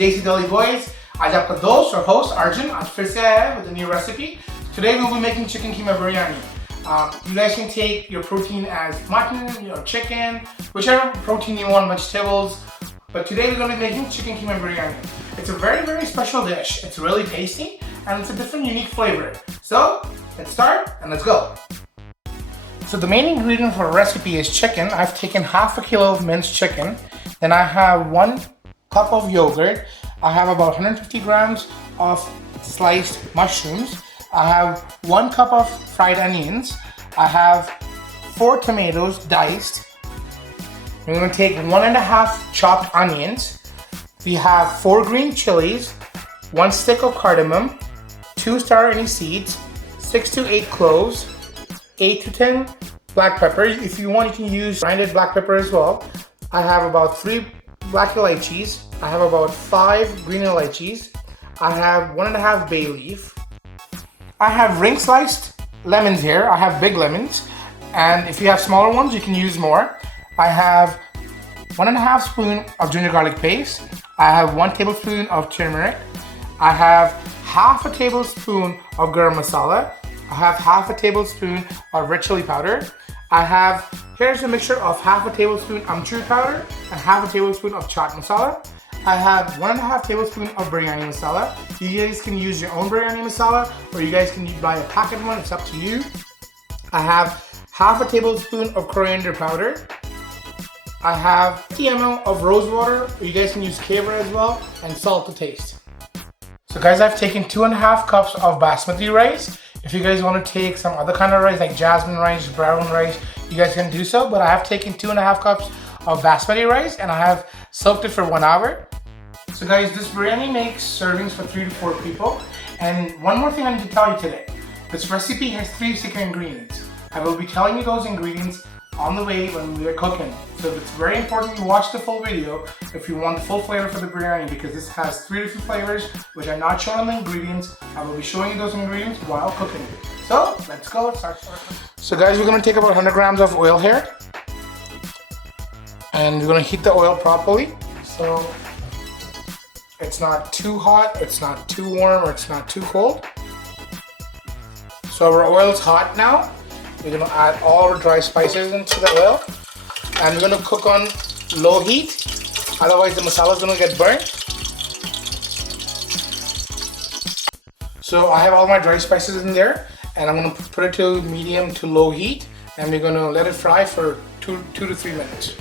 देसी Delhi boys. आज आपका दोस्त और host Arjun आज फिर से आया है with a new recipe. Today we'll be making chicken keema biryani. You guys can take your protein as mutton or chicken, whichever protein you want, vegetables. But today we're going to be making chicken keema biryani. It's a very special dish. It's really tasty and it's a different unique flavor. So let's start and let's go. So the main ingredient for the recipe is chicken. I've taken half a kilo of minced chicken. Then I have 1 cup of yogurt. I have about 150 grams of sliced mushrooms. I have 1 cup of fried onions. I have 4 tomatoes diced. We're going to take 1.5 chopped onions. We have 4 green chilies, 1 stick of cardamom, 2 star anise seeds, 6 to 8 cloves, 8 to 10 black peppers. If you want, you can use grinded black pepper as well. I have about 3 black elaichis. I have about 5 green elaichis. I have 1.5 bay leaf. I have ring sliced lemons here. I have big lemons. And if you have smaller ones, you can use more. I have 1.5 spoon of ginger garlic paste. I have 1 tablespoon of turmeric. I have half a tablespoon of garam masala. I have half a tablespoon of red chili powder. Here's a mixture of half a tablespoon amchur powder and half a tablespoon of chaat masala. I have 1.5 tablespoon of biryani masala. You guys can use your own biryani masala or you guys can buy a packet one, it's up to you. I have half a tablespoon of coriander powder. I have 50 ml of rose water, or you guys can use keema as well, and salt to taste. So guys, I've taken 2.5 cups of basmati rice. If you guys want to take some other kind of rice like jasmine rice, brown rice, you guys can do so. But I have taken 2.5 cups of basmati rice and I have soaked it for 1 hour. So guys, this biryani makes servings for 3 to 4 people. And one more thing I need to tell you today. This recipe has 3 secret ingredients. I will be telling you those ingredients on the way when we are cooking. So it's very important you watch the full video if you want the full flavor for the biryani, because this has 3 different flavors which are not shown on the ingredients. I will be showing you those ingredients while cooking. So let's go, let's start. So guys, we're going to take about 100 grams of oil here. And we're going to heat the oil properly. So it's not too hot, it's not too warm, or it's not too cold. So our oil is hot now. We're going to add all our dry spices into the oil. And we're going to cook on low heat. Otherwise the masala is going to get burnt. So I have all my dry spices in there. And I'm going to put it to medium to low heat. And we're going to let it fry for 2 to 3 minutes.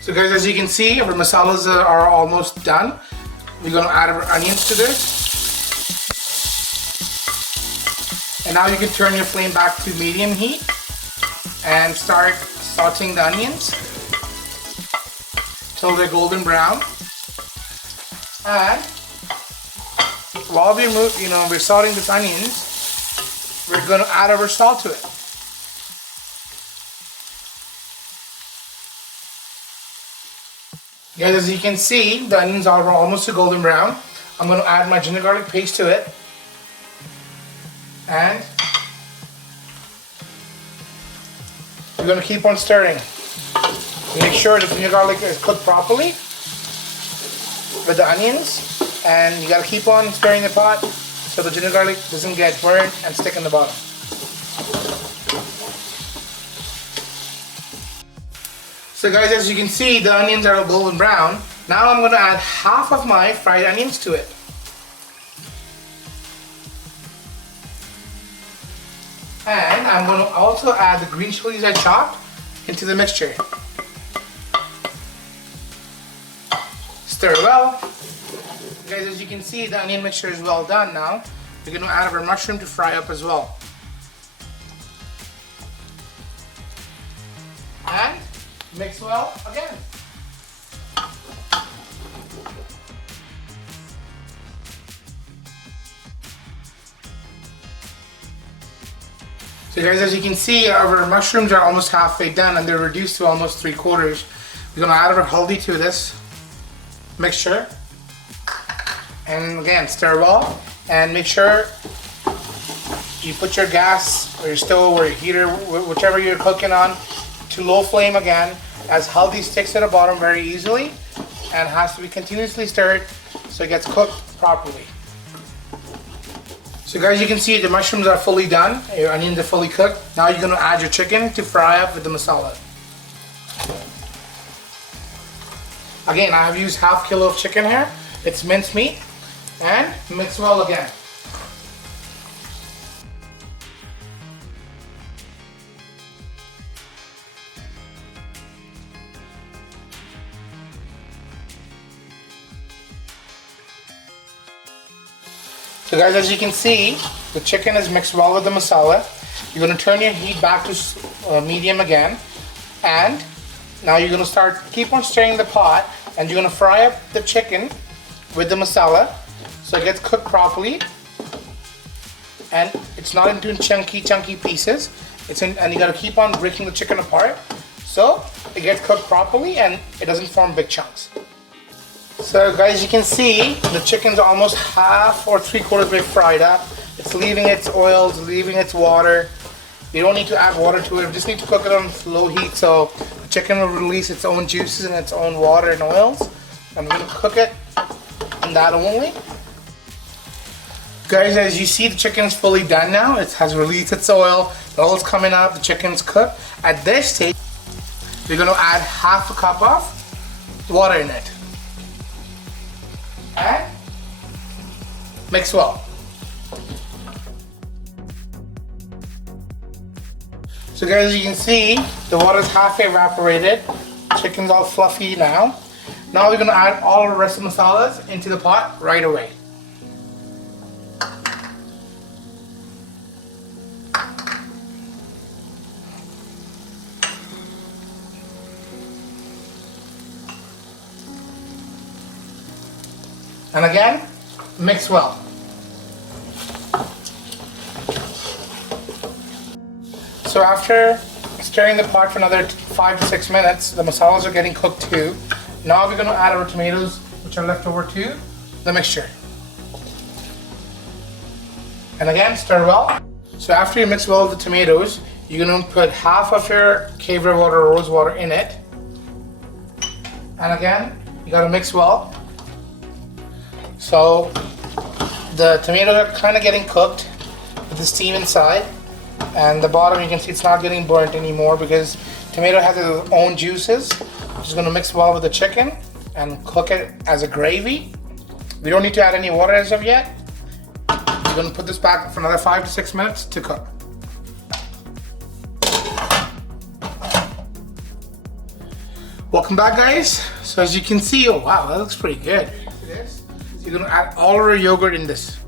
So guys, as you can see, our masalas are almost done. We're going to add our onions to this. And now you can turn your flame back to medium heat and start sauteing the onions till they're golden brown. And while we're sauteing these onions, we're going to add our salt to it. Guys, as you can see, the onions are almost a golden brown. I'm going to add my ginger garlic paste to it. And we're going to keep on stirring. Make sure the ginger garlic is cooked properly with the onions. And you got to keep on stirring the pot so the ginger garlic doesn't get burned and stick in the bottom. So guys, as you can see, the onions are golden brown. Now I'm going to add half of my fried onions to it. And I'm going to also add the green chilies I chopped into the mixture. Stir well. Guys, as you can see, the onion mixture is well done now. We're going to add our mushroom to fry up as well. And mix well again. So guys, as you can see, our mushrooms are almost halfway done and they're reduced to almost 3/4. We're going to add our haldi to this mixture. And again, stir well and make sure you put your gas or your stove or your heater, whichever you're cooking on, to low flame again, as healthy sticks to the bottom very easily and has to be continuously stirred so it gets cooked properly. So guys, you can see the mushrooms are fully done, your onions are fully cooked. Now you're going to add your chicken to fry up with the masala. Again, I have used half kilo of chicken here. It's minced meat, and mix well again. So guys, as you can see, the chicken is mixed well with the masala. You're going to turn your heat back to medium again, and now you're going to keep on stirring the pot, and you're going to fry up the chicken with the masala so it gets cooked properly, and it's not into chunky pieces. And you got to keep on breaking the chicken apart so it gets cooked properly and it doesn't form big chunks. So guys, you can see the chicken's almost half or 3/4 way fried up. It's leaving its oils, leaving its water. You don't need to add water to it. You just need to cook it on low heat so the chicken will release its own juices and its own water and oils. I'm going to cook it in that only. Guys, as you see, the chicken is fully done now. It has released its oil. The oil's coming up. The chicken's cooked. At this stage, we're going to add half a cup of water in it. And mix well. So guys, as you can see, the water is half evaporated. Chicken's all fluffy now. Now we're going to add all the rest of the masalas into the pot right away. And again, mix well. So after stirring the pot for another 5 to 6 minutes, the masalas are getting cooked too. Now we're going to add our tomatoes, which are left over to the mixture. And again, stir well. So after you mix well with the tomatoes, you're going to put half of your Keema water or rose water in it. And again, you got to mix well. So the tomatoes are kind of getting cooked with the steam inside, and the bottom you can see it's not getting burnt anymore because tomato has its own juices. I'm just going to mix well with the chicken and cook it as a gravy. We don't need to add any water as of yet. We're going to put this back for another 5 to 6 minutes to cook. Welcome back, guys. So as you can see, oh wow, that looks pretty good. You're going to add all of our yogurt in this.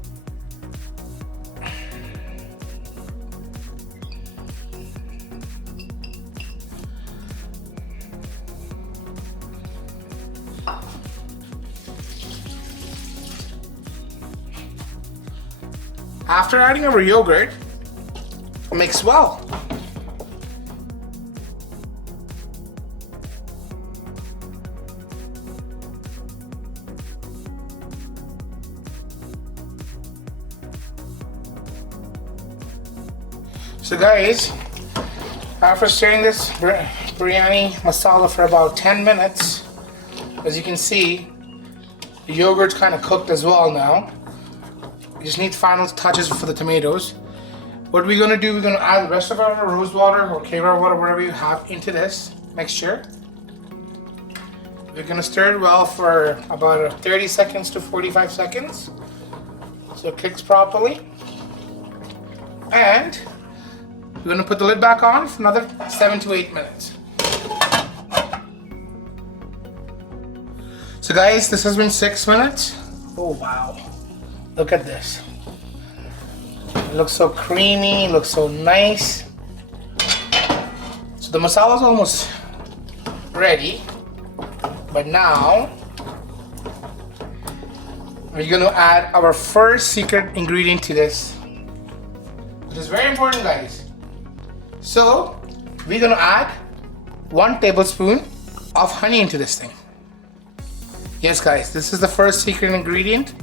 After adding our yogurt, mix well. So guys, after stirring this biryani masala for about 10 minutes, as you can see, the yogurt's kind of cooked as well now. We just need final touches for the tomatoes. What we're going to do, we're going to add the rest of our rose water or Keema water, whatever you have, into this mixture. We're going to stir it well for about 30 seconds to 45 seconds so it cooks properly. And we're going to put the lid back on for another 7 to 8 minutes. So guys, this has been 6 minutes. Oh wow, look at this. It looks so creamy, it looks so nice. So the masala is almost ready, but now we're going to add our first secret ingredient to this, which is very important, guys. So we're going to add 1 tablespoon of honey into this thing. Yes guys, this is the first secret ingredient,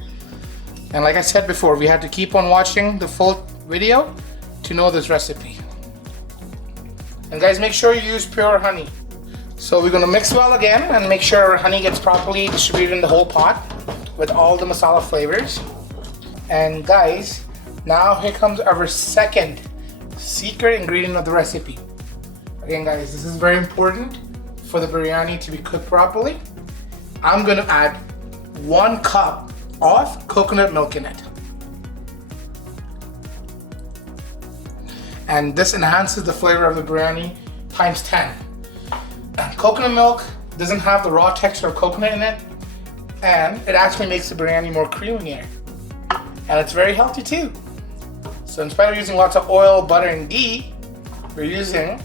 and like I said before, we had to keep on watching the full video to know this recipe. And guys, make sure you use pure honey. So we're gonna mix well again and make sure our honey gets properly distributed in the whole pot with all the masala flavors. And guys, now here comes our second secret ingredient of the recipe. Again guys, this is very important for the biryani to be cooked properly. I'm gonna add 1 cup of coconut milk in it. And this enhances the flavor of the biryani times 10. Coconut milk doesn't have the raw texture of coconut in it, and it actually makes the biryani more creamier. And it's very healthy too. So instead of using lots of oil, butter, and ghee, we're using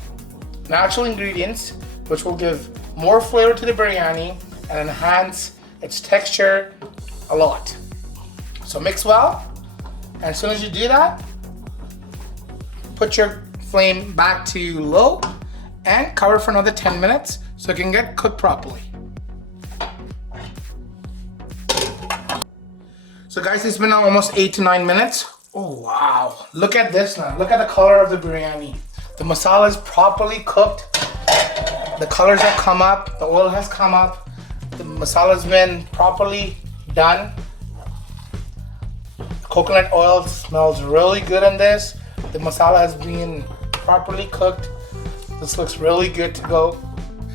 natural ingredients which will give more flavor to the biryani and enhance its texture a lot. So mix well, and as soon as you do that, put your flame back to low and cover for another 10 minutes so it can get cooked properly. So guys, it's been almost 8 to 9 minutes. Oh wow, look at this now. Look at the color of the biryani. The masala is properly cooked. The colors have come up, the oil has come up, the masala has been properly done. The coconut oil smells really good in this. The masala has been properly cooked. This looks really good to go.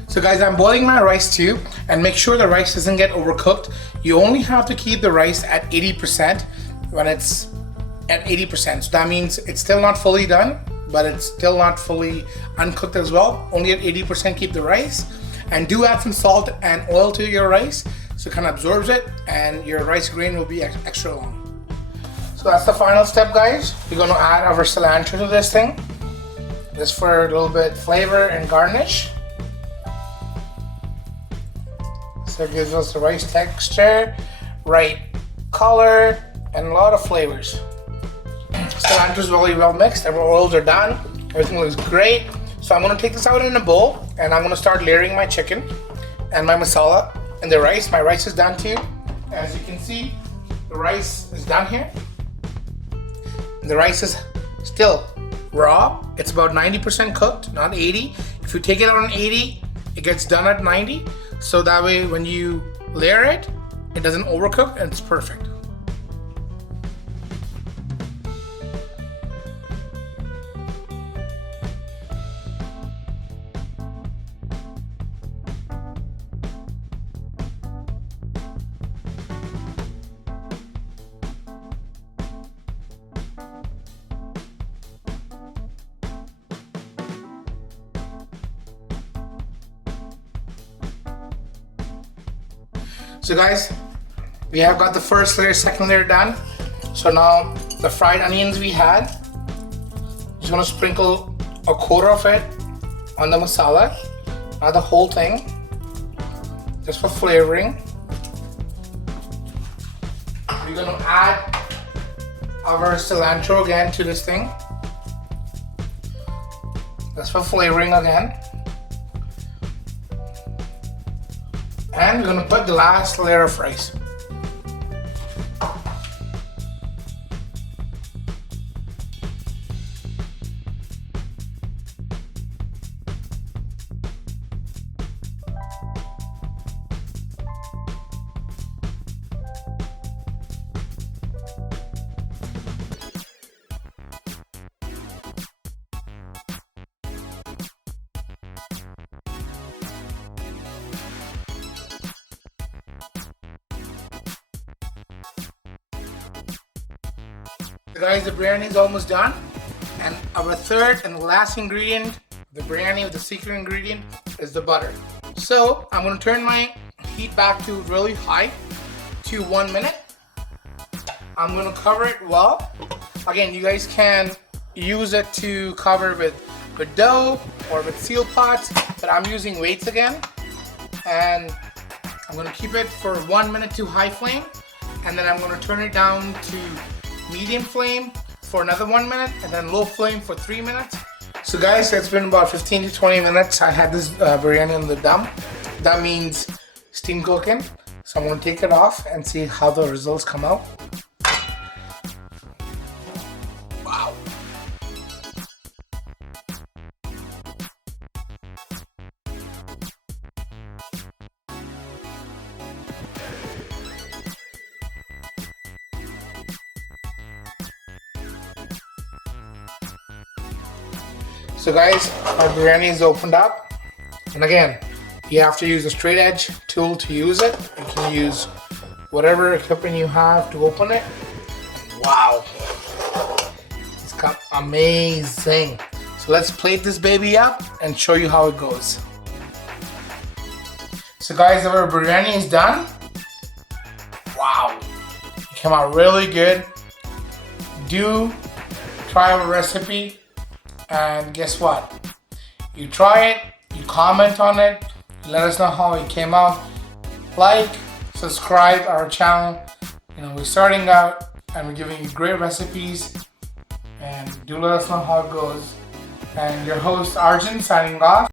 So guys, I'm boiling my rice too, and make sure the rice doesn't get overcooked. You only have to keep the rice at 80% when it's at 80%. So that means it's still not fully done, but it's still not fully uncooked as well. Only at 80% keep the rice, and do add some salt and oil to your rice so it kind of absorbs it, and your rice grain will be extra long. So that's the final step, guys. We're gonna add our cilantro to this thing, just for a little bit flavor and garnish. So it gives us the rice texture, right color, and a lot of flavors. Cilantro is really well mixed. Our oils are done. Everything looks great. So I'm gonna take this out in a bowl, and I'm gonna start layering my chicken and my masala and the rice. My rice is done too. As you can see, the rice is done here. The rice is still raw. It's about 90% cooked, not 80. If you take it out on 80, it gets done at 90. So that way when you layer it, it doesn't overcook and it's perfect. So guys, we have got the first layer, second layer done. So now the fried onions we had, just gonna sprinkle a quarter of it on the masala, not the whole thing, just for flavoring. We're gonna add our cilantro again to this thing, just for flavoring again. And we're gonna put the last layer of rice. Guys, the biryani is almost done, and our third and last ingredient, the biryani, the secret ingredient, is the butter. So I'm going to turn my heat back to really high to 1 minute. I'm going to cover it well. Again, you guys can use it to cover with dough or with seal pots, but I'm using weights again, and I'm going to keep it for 1 minute to high flame, and then I'm going to turn it down to medium flame for another 1 minute, and then low flame for 3 minutes. So guys, it's been about 15 to 20 minutes. I had this biryani on the dum. That means steam cooking. So I'm going to take it off and see how the results come out. Wow. So guys, our biryani is opened up. And again, you have to use a straight edge tool to use it. You can use whatever equipment you have to open it. Wow. It's got amazing. So let's plate this baby up and show you how it goes. So guys, our biryani is done. Wow. It came out really good. Do try our recipe. And guess what? You try it, you comment on it, let us know how it came out. Like, subscribe our channel. You know, we're starting out and we're giving you great recipes. And do let us know how it goes. And your host Arjun signing off.